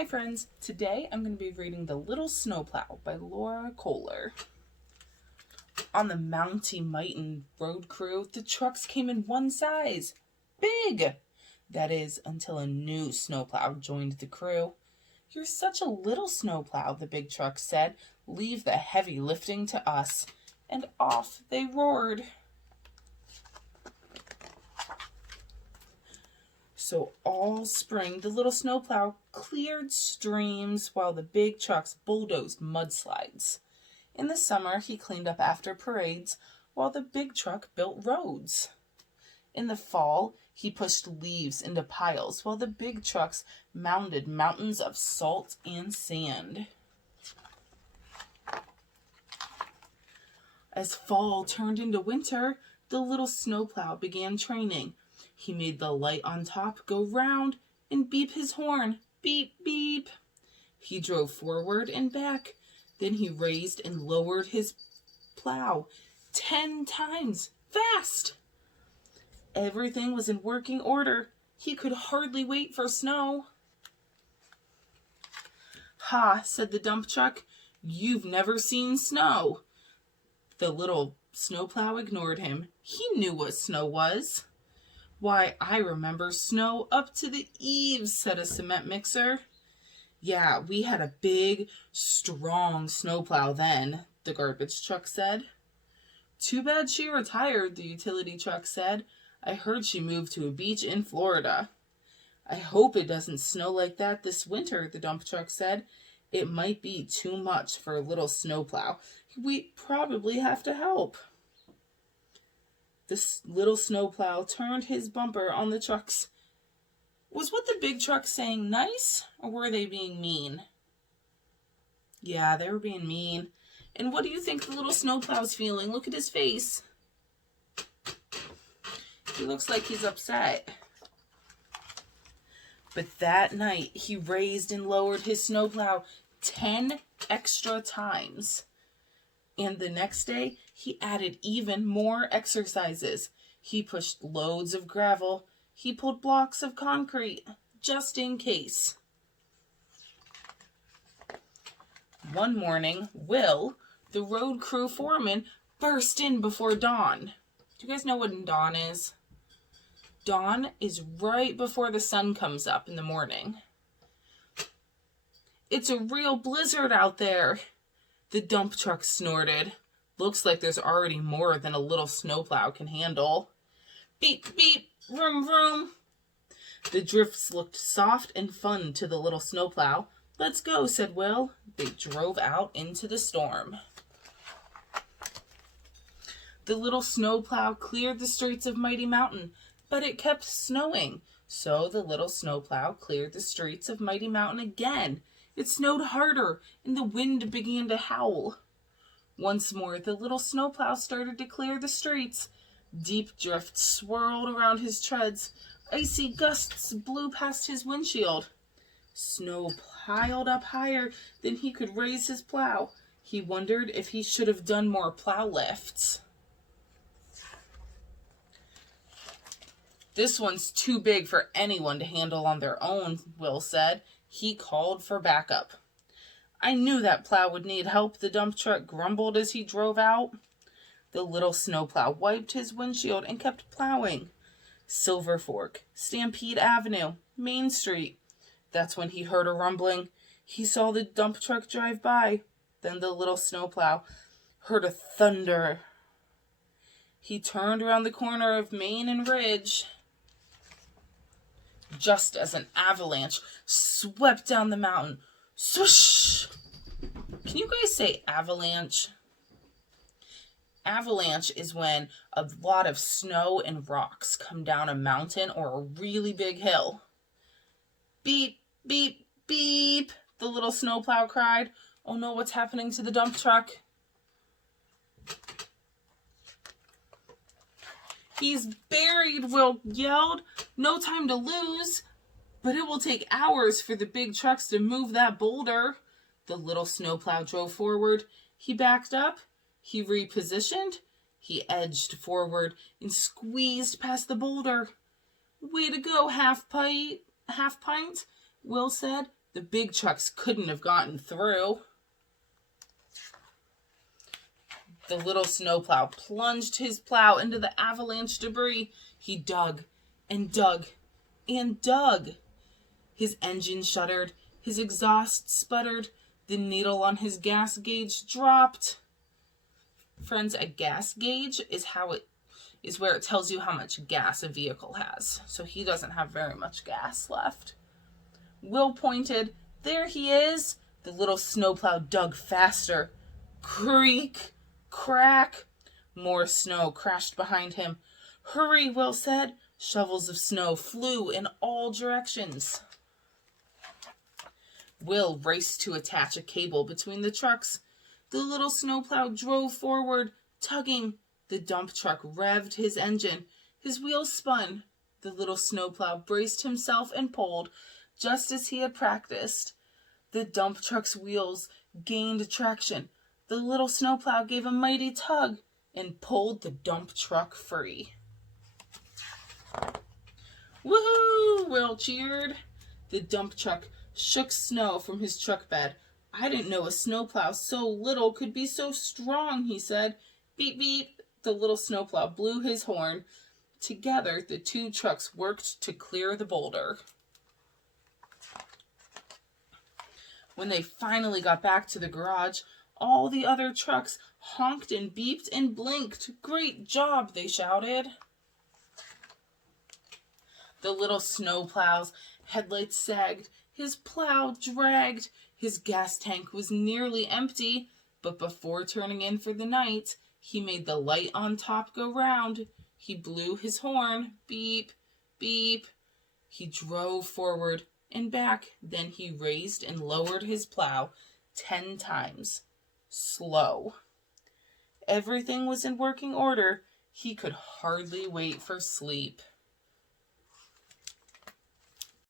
Hi friends, today I'm going to be reading The Little Snowplow by Lora Koehler. On the Mounty Mightin road crew, the trucks came in one size. Big! That is, until a new snowplow joined the crew. "You're such a little snowplow," the big truck said. "Leave the heavy lifting to us." And off they roared. So all spring, the little snowplow cleared streams while the big trucks bulldozed mudslides. In the summer, he cleaned up after parades while the big truck built roads. In the fall, he pushed leaves into piles while the big trucks mounded mountains of salt and sand. As fall turned into winter, the little snowplow began training. He made the light on top go round and beep his horn. Beep, beep. He drove forward and back. Then he raised and lowered his plow 10 times fast. Everything was in working order. He could hardly wait for snow. "Ha," said the dump truck. "You've never seen snow." The little snowplow ignored him. He knew what snow was. "Why, I remember snow up to the eaves," said a cement mixer. "Yeah, we had a big, strong snowplow then," the garbage truck said. "Too bad she retired," the utility truck said. "I heard she moved to a beach in Florida." "I hope it doesn't snow like that this winter," the dump truck said. "It might be too much for a little snowplow. We probably have to help." The little snowplow turned his bumper on the trucks. Was what the big trucks saying nice, or were they being mean? Yeah, they were being mean. And what do you think the little snowplow's feeling? Look at his face. He looks like he's upset. But that night, he raised and lowered his snowplow 10 extra times. And the next day, he added even more exercises. He pushed loads of gravel. He pulled blocks of concrete, just in case. One morning, Will, the road crew foreman, burst in before dawn. Do you guys know what dawn is? Dawn is right before the sun comes up in the morning. "It's a real blizzard out there," the dump truck snorted. "Looks like there's already more than a little snowplow can handle." Beep, beep, vroom, vroom. The drifts looked soft and fun to the little snowplow. "Let's go," said Will. They drove out into the storm. The little snowplow cleared the streets of Mighty Mountain, but it kept snowing. So the little snowplow cleared the streets of Mighty Mountain again. It snowed harder, and the wind began to howl. Once more, the little snowplow started to clear the streets. Deep drifts swirled around his treads. Icy gusts blew past his windshield. Snow piled up higher than he could raise his plow. He wondered if he should have done more plow lifts. "This one's too big for anyone to handle on their own," Will said. He called for backup. "I knew that plow would need help," the dump truck grumbled as he drove out. The little snowplow wiped his windshield and kept plowing. Silver Fork, Stampede Avenue, Main Street. That's when he heard a rumbling. He saw the dump truck drive by. Then the little snowplow heard a thunder. He turned around the corner of Main and Ridge just as an avalanche swept down the mountain. Swoosh! Can you guys say avalanche? Avalanche is when a lot of snow and rocks come down a mountain or a really big hill. Beep, beep, beep, the little snowplow cried. "Oh no, what's happening to the dump truck?" "He's buried," Will yelled. "No time to lose." "But it will take hours for the big trucks to move that boulder." The little snowplow drove forward. He backed up. He repositioned. He edged forward and squeezed past the boulder. "Way to go, half pint," Will said. The big trucks couldn't have gotten through. The little snowplow plunged his plow into the avalanche debris. He dug and dug and dug. His engine shuddered. His exhaust sputtered. The needle on his gas gauge dropped. Friends, a gas gauge is where it tells you how much gas a vehicle has. So he doesn't have very much gas left. Will pointed. There he is. The little snowplow dug faster. Creak, crack. More snow crashed behind him. Hurry, Will said. Shovels of snow flew in all directions. Will raced to attach a cable between the trucks. The little snowplow drove forward, tugging. The dump truck revved his engine. His wheels spun. The little snowplow braced himself and pulled, just as he had practiced. The dump truck's wheels gained traction. The little snowplow gave a mighty tug and pulled the dump truck free. Woohoo! Will cheered. The dump truck shook snow from his truck bed. I didn't know a snowplow so little could be so strong, he said. Beep, beep. The little snowplow blew his horn. Together, the two trucks worked to clear the boulder. When they finally got back to the garage, all the other trucks honked and beeped and blinked. Great job, they shouted. The little snowplow's headlights sagged. His plow dragged. His gas tank was nearly empty, but before turning in for the night, he made the light on top go round. He blew his horn. Beep, beep. He drove forward and back. Then he raised and lowered his plow 10 times. Slow. Everything was in working order. He could hardly wait for sleep.